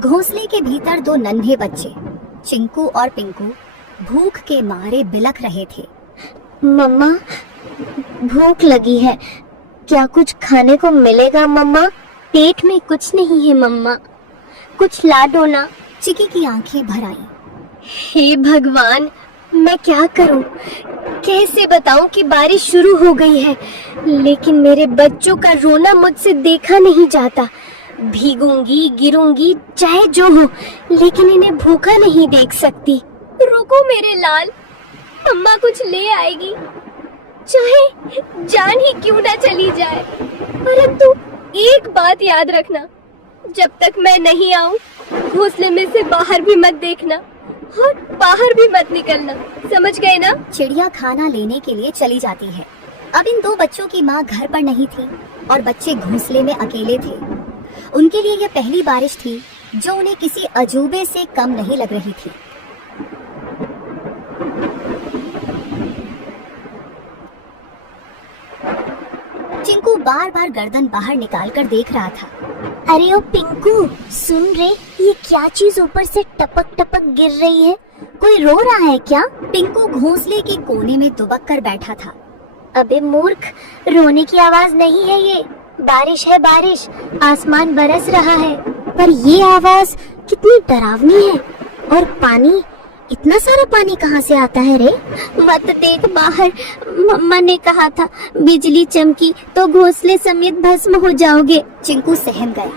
घोंसले के भीतर दो नन्हे बच्चे चिंकू और पिंकू भूख के मारे बिलख रहे थे। मम्मा, भूख लगी है, क्या कुछ खाने को मिलेगा मम्मा? पेट में कुछ नहीं है मम्मा, कुछ ला दो ना। चिकी की आंखें भर आईं। हे भगवान, मैं क्या करूं? कैसे बताऊं कि बारिश शुरू हो गई है, लेकिन मेरे बच्चों का रोना मुझसे देखा नहीं जाता। भीगूंगी, गिरूंगी, चाहे जो हो, लेकिन इन्हें भूखा नहीं देख सकती। रुको मेरे लाल, अम्मा कुछ ले आएगी, चाहे जान ही क्यों ना चली जाए। परंतु एक बात याद रखना, जब तक मैं नहीं आऊं, घोंसले में से बाहर भी मत देखना और बाहर भी मत निकलना, समझ गए ना? चिड़िया खाना लेने के लिए चली जाती है। अब इन दो बच्चों की माँ घर पर नहीं थी और बच्चे घोंसले में अकेले थे। उनके लिए यह पहली बारिश थी जो उन्हें किसी अजूबे से कम नहीं लग रही थी। चिंकू बार बार गर्दन बाहर निकालकर देख रहा था। अरे ओ पिंकू, सुन रे, ये क्या चीज ऊपर से टपक टपक गिर रही है? कोई रो रहा है क्या? पिंकू घोंसले के कोने में दुबक कर बैठा था। अबे मूर्ख, रोने की आवाज नहीं है ये, बारिश है बारिश, आसमान बरस रहा है। पर ये आवाज कितनी डरावनी है। और पानी, इतना सारा पानी कहाँ से आता है रे? मत देख बाहर, मम्मा ने कहा था बिजली चमकी तो घोंसले समेत भस्म हो जाओगे। चिंकू सहम गया।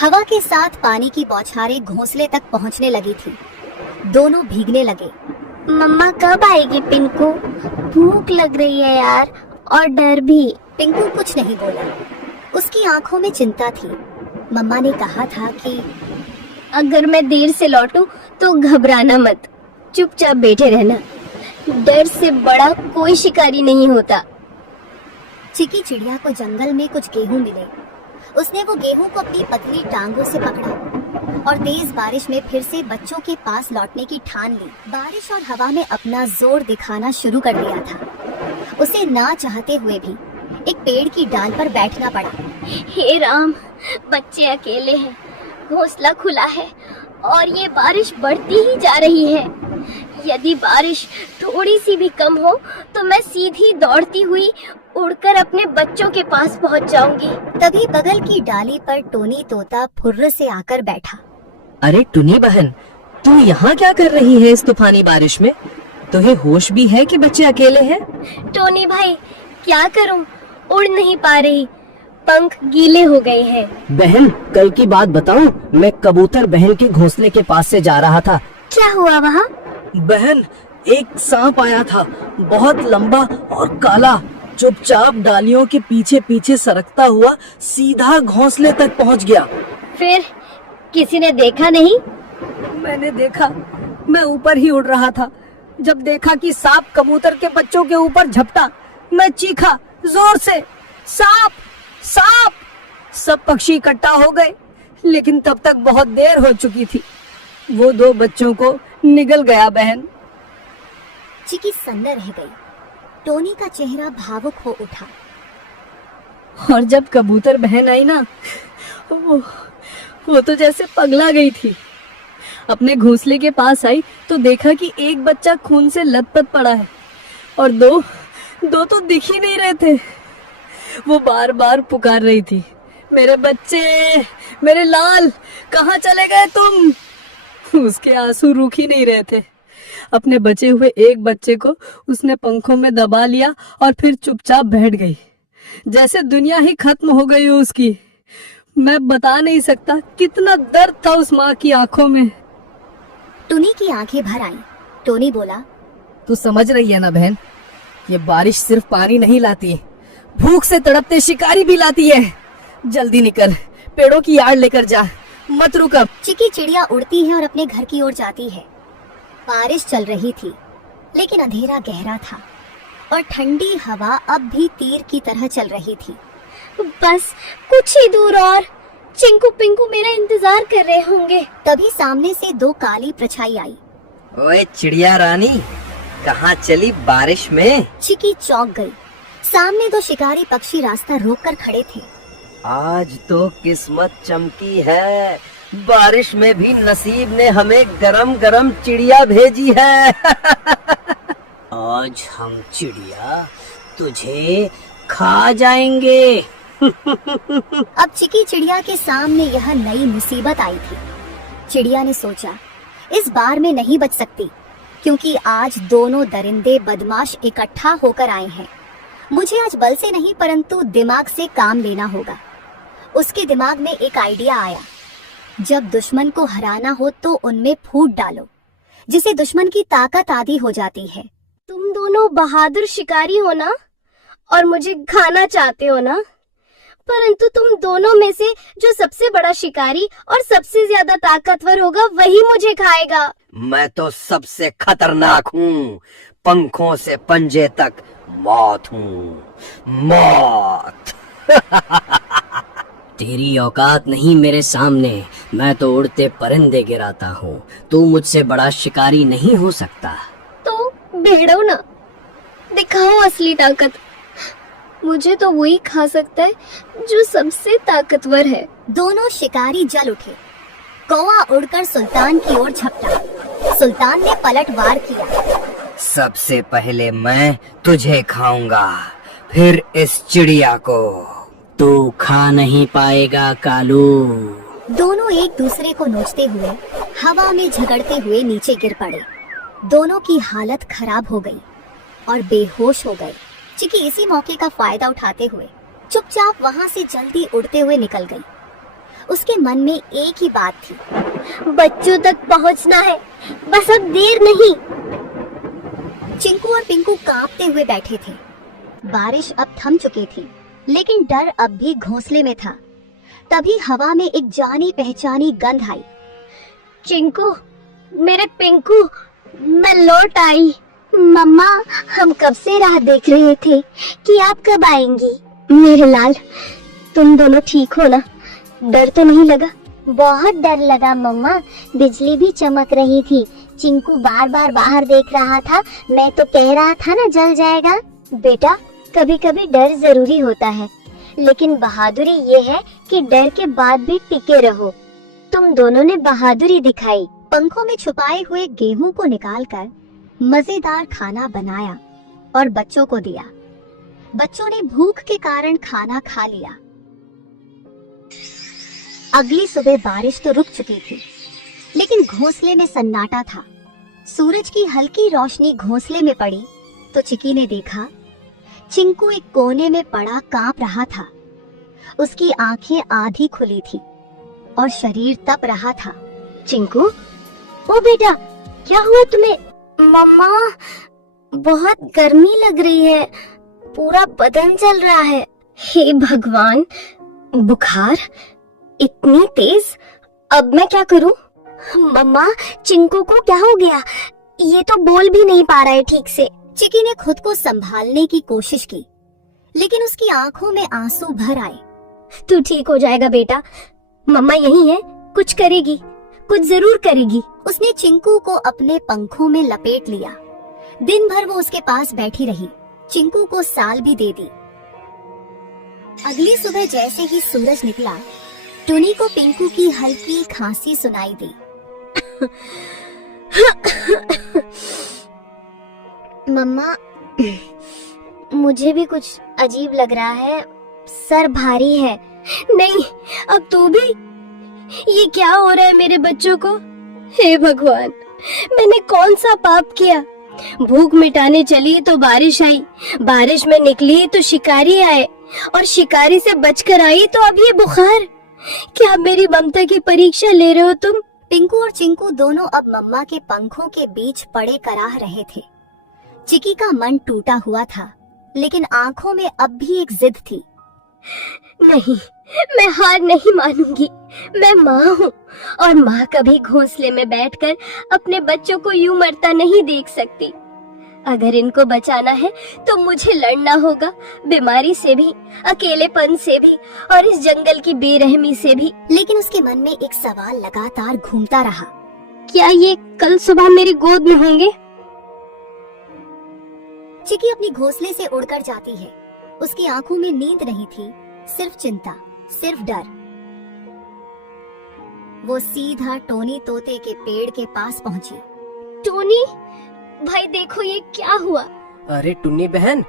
हवा के साथ पानी की बौछारें घोंसले तक पहुंचने लगी थी। दोनों भीगने लगे। मम्मा कब आएगी पिंकू? भूख लग रही है यार, और डर भी। पिंकू कुछ नहीं बोला। उसकी आंखों में चिंता थी। मम्मा ने कहा था कि अगर मैं देर से लौटूं तो घबराना मत, चुपचाप बैठे रहना, डर से बड़ा कोई शिकारी नहीं होता। चिकी चिड़िया को जंगल में कुछ गेहूं मिले। उसने वो गेहूं को अपनी पतली टांगों से पकड़ा और तेज बारिश में फिर से बच्चों के पास लौटने की ठान ली। बारिश और हवा में अपना जोर दिखाना शुरू कर दिया था। उसे ना चाहते हुए भी एक पेड़ की डाल पर बैठना पड़ा। हे राम, बच्चे अकेले हैं, घोंसला खुला है और ये बारिश बढ़ती ही जा रही है। यदि बारिश थोड़ी सी भी कम हो तो मैं सीधी दौड़ती हुई उड़कर अपने बच्चों के पास पहुंच जाऊंगी। तभी बगल की डाली पर टोनी तोता फुर्र से आकर बैठा। अरे टुनी बहन, तू यहाँ क्या कर रही है इस तूफानी बारिश में? तुम्हें होश भी है कि बच्चे अकेले हैं? टोनी भाई, क्या करूं, उड़ नहीं पा रही, पंख गीले हो गए हैं। बहन, कल की बात बताऊं, मैं कबूतर बहन के घोंसले के पास से जा रहा था। क्या हुआ वहाँ? बहन, एक सांप आया था, बहुत लंबा और काला, चुपचाप डालियों के पीछे पीछे सरकता हुआ सीधा घोंसले तक पहुंच गया। फिर किसी ने देखा नहीं? मैंने देखा, मैं ऊपर ही उड़ रहा था। जब देखा कि सांप कबूतर के बच्चों के ऊपर झपटा, मैं चीखा जोर से, सांप सांप! सब पक्षी इकट्ठा हो गए, लेकिन तब तक बहुत देर हो चुकी थी। वो दो बच्चों को निगल गया बहन। चिकी सन्न रह गई। टोनी का चेहरा भावुक हो उठा। और जब कबूतर बहन आई ना, वो तो जैसे पगला गई थी। अपने घोंसले के पास आई तो देखा कि एक बच्चा खून से लथपथ पड़ा है और दो तो दिख ही नहीं रहे थे। वो बार बार पुकार रही थी, मेरे बच्चे, मेरे लाल, कहाँ चले गए तुम? उसके आंसू रुक ही नहीं रहे थे। अपने बचे हुए एक बच्चे को उसने पंखों में दबा लिया और फिर चुपचाप बैठ गई, जैसे दुनिया ही खत्म हो गई हो उसकी। मैं बता नहीं सकता कितना दर्द था उस माँ की आंखों में। टुनी की आंखें भर आईं। टोनी बोला, तू समझ रही है ना बहन, ये बारिश सिर्फ पानी नहीं लाती, भूख से तड़पते शिकारी भी लाती है। जल्दी निकल, पेड़ों की आड़ लेकर जा, मत रुक अब। चिकी चिड़िया उड़ती है और अपने घर की ओर जाती है। बारिश चल रही थी, लेकिन अंधेरा गहरा था और ठंडी हवा अब भी तीर की तरह चल रही थी। बस कुछ ही दूर और, चिंकू पिंकू मेरा इंतजार कर रहे होंगे। तभी सामने से दो काली परछाई आई। ओए चिड़िया रानी, कहाँ चली बारिश में? चिकी चौंक गई। सामने दो शिकारी पक्षी रास्ता रोककर खड़े थे। आज तो किस्मत चमकी है, बारिश में भी नसीब ने हमें गरम गरम चिड़िया भेजी है। आज हम चिड़िया तुझे खा जाएंगे। अब चिकी चिड़िया के सामने यह नई मुसीबत आई थी। चिड़िया ने सोचा, इस बार मैं नहीं बच सकती, क्योंकि आज दोनों दरिंदे बदमाश इकट्ठा होकर आए हैं। मुझे आज बल से नहीं परंतु दिमाग से काम लेना होगा। उसके दिमाग में एक आइडिया आया, जब दुश्मन को हराना हो तो उनमें फूट डालो, जिसे दुश्मन की ताकत आधी हो जाती है। तुम दोनों बहादुर शिकारी हो ना, और मुझे खाना चाहते हो ना, परंतु तुम दोनों में से जो सबसे बड़ा शिकारी और सबसे ज्यादा ताकतवर होगा वही मुझे खाएगा। मैं तो सबसे खतरनाक हूँ, पंखों से पंजे तक मौत हूँ, मौत। तेरी औकात नहीं मेरे सामने, मैं तो उड़ते परिंदे गिराता हूँ। तू मुझसे बड़ा शिकारी नहीं हो सकता। तो भेड़ो ना, दिखाओ असली ताकत। मुझे तो वही खा सकता है जो सबसे ताकतवर है। दोनों शिकारी जल उठे। कौवा उड़कर सुल्तान की ओर झपटा। सुल्तान ने पलटवार किया। सबसे पहले मैं तुझे खाऊंगा, फिर इस चिड़िया को। तू खा नहीं पाएगा कालू। दोनों एक दूसरे को नोचते हुए हवा में झगड़ते हुए नीचे गिर पड़े। दोनों की हालत खराब हो गई और बेहोश हो गए। चिकी इसी मौके का फायदा उठाते हुए चुपचाप वहां से जल्दी उड़ते हुए निकल गई। उसके मन में एक ही बात थी, बच्चों तक पहुंचना है, बस अब देर नहीं। चिंकू और पिंकू कांपते हुए बैठे थे। बारिश अब थम चुकी थी, लेकिन डर अब भी घोंसले में था। तभी हवा में एक जानी पहचानी गंध आई। चिंकू, मेरे पिंकू, मैं लौट आई। मम्मा, हम कब से राह देख रहे थे कि आप कब आएंगी। मेरे लाल, तुम दोनों ठीक हो ना? डर तो नहीं लगा? बहुत डर लगा मम्मा, बिजली भी चमक रही थी। चिंकू बार बार बाहर देख रहा था, मैं तो कह रहा था ना जल जाएगा। बेटा, कभी कभी डर जरूरी होता है, लेकिन बहादुरी ये है कि डर के बाद भी टिके रहो। तुम दोनों ने बहादुरी दिखाई। पंखों में छुपाए हुए गेहूं को निकालकर मजेदार खाना बनाया और बच्चों को दिया। बच्चों ने भूख के कारण खाना खा लिया। अगली सुबह बारिश तो रुक चुकी थी, लेकिन घोंसले में सन्नाटा था। सूरज की हल्की रोशनी घोंसले में पड़ी तो चिकी ने देखा चिंकू एक कोने में पड़ा कांप रहा था। उसकी आंखें आधी खुली थी और शरीर तप रहा था। चिंकू, ओ बेटा, क्या हुआ तुम्हें? मम्मा, बहुत गर्मी लग रही है, पूरा बदन जल रहा है। हे भगवान, बुखार इतनी तेज, अब मैं क्या करूं? मम्मा, चिंकू को क्या हो गया? ये तो बोल भी नहीं पा रहा है ठीक से। चिकी ने खुद को संभालने की कोशिश की, लेकिन उसकी आंखों में आंसू भर आए। तू ठीक हो जाएगा बेटा, मम्मा यही है, कुछ करेगी, कुछ जरूर करेगी। उसने चिंकू को अपने पंखों में लपेट लिया। दिन भर वो उसके पास बैठी रही, चिंकू को साल भी दे दी। अगली सुबह जैसे ही सूरज निकला, टुनी को पिंकू की हल्की खांसी सुनाई दी। मम्मा, मुझे भी कुछ अजीब लग रहा है, सर भारी है। नहीं, अब तू भी? ये क्या हो रहा है मेरे बच्चों को? हे भगवान, मैंने कौन सा पाप किया? भूख मिटाने चली तो बारिश आई, बारिश में निकली तो शिकारी आए, और शिकारी से बचकर आई तो अब ये बुखार। क्या मेरी ममता की परीक्षा ले रहे हो तुम? पिंकू और चिंकू दोनों अब मम्मा के पंखों के बीच पड़े कराह रहे थे। चिकी का मन टूटा हुआ था, लेकिन आंखों में अब भी एक जिद थी। नहीं, मैं हार नहीं मानूंगी। मैं माँ हूँ, और माँ कभी घोंसले में बैठकर अपने बच्चों को यूं मरता नहीं देख सकती। अगर इनको बचाना है तो मुझे लड़ना होगा, बीमारी से भी, अकेलेपन से भी, और इस जंगल की बेरहमी से भी। लेकिन उसके मन में एक सवाल लगातार घूमता रहा, क्या ये कल सुबह मेरी गोद में होंगे? चिकी अपनी घोंसले से उड़कर जाती है। उसकी आंखों में नींद नहीं थी, सिर्फ चिंता, सिर्फ डर। वो सीधा टोनी तोते के पेड़ के पास पहुंची। टोनी भाई देखो ये क्या हुआ। अरे टुन्नी बहन,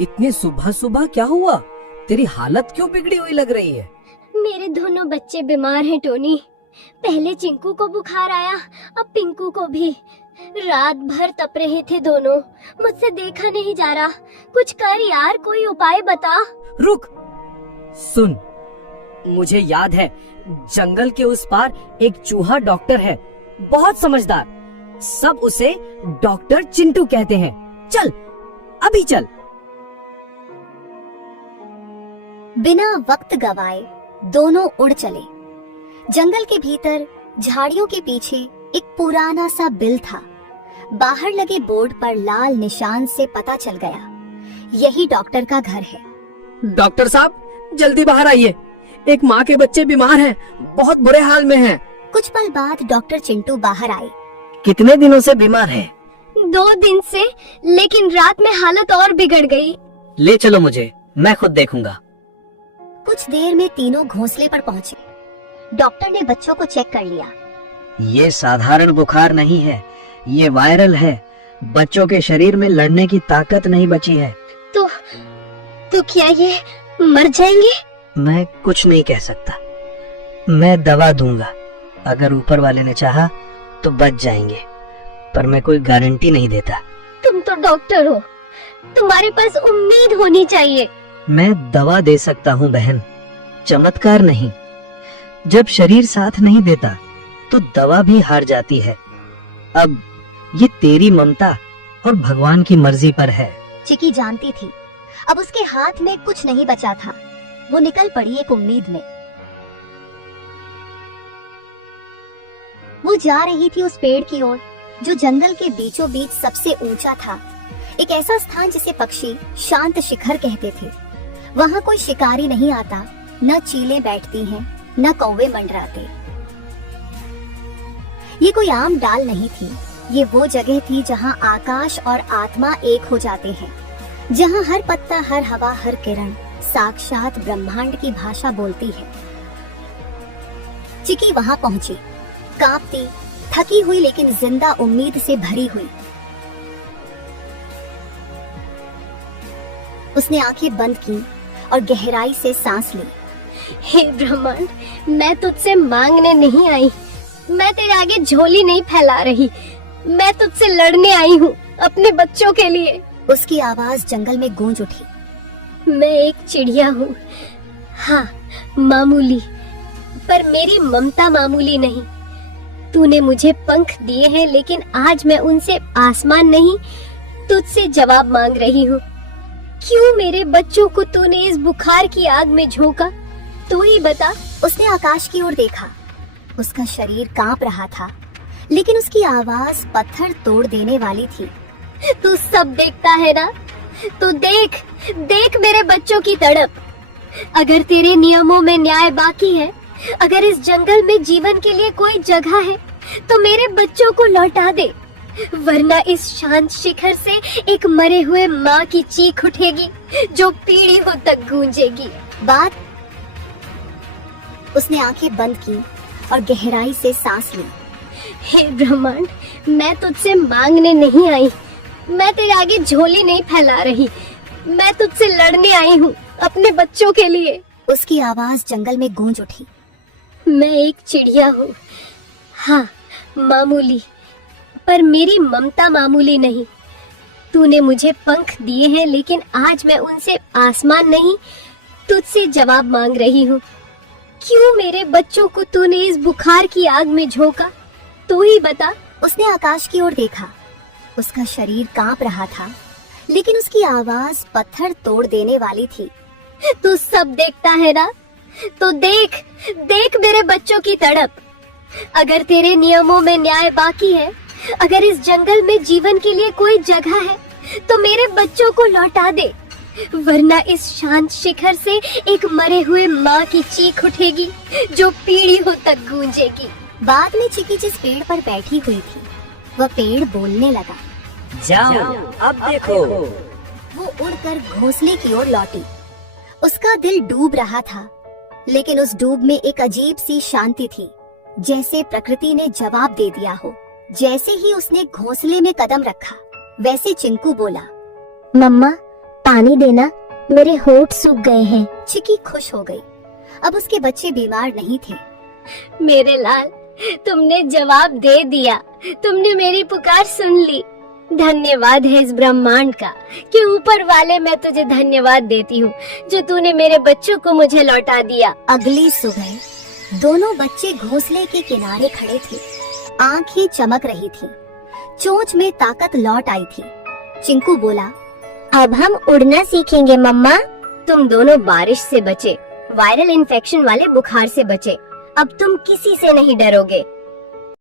इतनी सुबह सुबह क्या हुआ? तेरी हालत क्यों बिगड़ी हुई लग रही है? मेरे दोनों बच्चे बीमार हैं टोनी। पहले चिंकू को बुखार आया, अब पिंकू को भी। रात भर तप रहे थे दोनों, मुझसे देखा नहीं जा रहा। कुछ कर यार, कोई उपाय बता। रुक, सुन, मुझे याद है जंगल के उस पार एक चूहा डॉक्टर है, बहुत समझदार। सब उसे डॉक्टर चिंटू कहते हैं। चल, अभी चल। बिना वक्त गवाए दोनों उड़ चले। जंगल के भीतर झाड़ियों के पीछे एक पुराना सा बिल था। बाहर लगे बोर्ड पर लाल निशान से पता चल गया, यही डॉक्टर का घर है। डॉक्टर साहब, जल्दी बाहर आइए, एक माँ के बच्चे बीमार हैं, बहुत बुरे हाल में हैं। कुछ पल बाद डॉक्टर चिंटू बाहर आए। कितने दिनों से बीमार है? 2 दिन से, लेकिन रात में हालत और बिगड़ गई। ले चलो मुझे, मैं खुद देखूंगा। कुछ देर में तीनों घोंसले पर पहुंचे। डॉक्टर ने बच्चों को चेक कर लिया। ये साधारण बुखार नहीं है, ये वायरल है। बच्चों के शरीर में लड़ने की ताकत नहीं बची है। तो क्या ये मर जाएंगे? मैं कुछ नहीं कह सकता। मैं दवा दूंगा, अगर ऊपर वाले ने चाहा तो बच जाएंगे, पर मैं कोई गारंटी नहीं देता। तुम तो डॉक्टर हो, तुम्हारे पास उम्मीद होनी चाहिए। मैं दवा दे सकता हूँ बहन, चमत्कार नहीं। जब शरीर साथ नहीं देता तो दवा भी हार जाती है। अब ये तेरी ममता और भगवान की मर्जी पर है। चिकी जानती थी अब उसके हाथ में कुछ नहीं बचा था। वो निकल पड़ी एक उम्मीद में। वो जा रही थी उस पेड़ की ओर जो जंगल के बीचों बीच सबसे ऊंचा था। एक ऐसा स्थान जिसे पक्षी शांत शिखर कहते थे। वहाँ कोई शिकारी नहीं आता, न चीलें बैठती हैं, न कौवे मंडराते। ये कोई आम डाल नहीं थी, ये वो जगह थी जहाँ आकाश और आत्मा एक हो जाते हैं, जहाँ हर पत्ता, हर हवा, हर किरण साक्षात ब्रह्मांड की भाषा बोलती है। चिकी वहाँ पहुंची, कांपती, थकी हुई लेकिन जिंदा उम्मीद से भरी हुई। उसने आंखें बंद की और गहराई से सांस ली। हे ब्रह्मांड, मैं तुझसे मांगने नहीं आई, मैं तेरे आगे झोली नहीं फैला रही, मैं तुझसे लड़ने आई हूँ अपने बच्चों के लिए। उसकी आवाज जंगल में गूंज उठी। मैं एक चिड़िया हूँ, हाँ मामूली, पर मेरी ममता मामूली नहीं। तूने मुझे पंख दिए हैं, लेकिन आज मैं उनसे आसमान नहीं, तुझसे जवाब मांग रही हूँ। क्यों मेरे बच्चों को तूने इस बुखार की आग में झोंका? तू ही बता। उसने आकाश की ओर देखा। उसका शरीर कांप रहा था, लेकिन उसकी आवाज पत्थर तोड़ देने वाली थी। तू सब देखता है ना, तो देख देख मेरे बच्चों की तड़प। अगर तेरे नियमों में न्याय बाकी है, अगर इस जंगल में जीवन के लिए कोई जगह है, तो मेरे बच्चों को लौटा दे, वरना इस शांत शिखर से एक मरे हुए माँ की चीख उठेगी जो पीढ़ियों तक गूंजेगी। बाद उसने आंखें बंद की और गहराई से सांस ली। हे ब्रह्मांड, मैं तुझसे मांगने नहीं आई, मैं तेरे आगे झोली नहीं फैला रही, मैं तुझसे लड़ने आई हूँ अपने बच्चों के लिए। उसकी आवाज जंगल में गूंज उठी। मैं एक चिड़िया हूँ, हाँ मामूली, पर मेरी ममता मामूली नहीं। तूने मुझे पंख दिए हैं, लेकिन आज मैं उनसे आसमान नहीं, तुझसे जवाब मांग रही हूँ। क्यों मेरे बच्चों को तूने इस बुखार की आग में झोंका? तू ही बता। उसने आकाश की ओर देखा। उसका शरीर कांप रहा था, लेकिन उसकी आवाज पत्थर तोड़ देने वाली थी। तू सब देखता है ना, तो देख देख मेरे बच्चों की तड़प। अगर तेरे नियमों में न्याय बाकी है, अगर इस जंगल में जीवन के लिए कोई जगह है, तो मेरे बच्चों को लौटा दे, वरना इस शांत शिखर से एक मरे हुए माँ की चीख उठेगी जो पीढ़ियों तक गूंजेगी। बाद में चिकी जिस पेड़ पर बैठी हुई थी, वह पेड़ बोलने लगा। जाओ, अब देखो। वो उड़कर घोंसले की ओर लौटी। उसका दिल डूब रहा था, लेकिन उस डूब में एक अजीब सी शांति थी, जैसे प्रकृति ने जवाब दे दिया हो। जैसे ही उसने घोंसले में कदम रखा, वैसे चिंकू बोला, मम्मा पानी देना, मेरे होंठ सूख गए हैं। चिकी खुश हो गई। अब उसके बच्चे बीमार नहीं थे। मेरे लाल, तुमने जवाब दे दिया, तुमने मेरी पुकार सुन ली। धन्यवाद है इस ब्रह्मांड का कि ऊपर वाले मैं तुझे धन्यवाद देती हूँ जो तूने मेरे बच्चों को मुझे लौटा दिया। अगली सुबह दोनों बच्चे घोंसले के किनारे खड़े थे। आंखें चमक रही थी, चोंच में ताकत लौट आई थी। चिंकू बोला, अब हम उड़ना सीखेंगे मम्मा। तुम दोनों बारिश से बचे, वायरल इन्फेक्शन वाले बुखार से बचे। अब तुम किसी से नहीं डरोगे।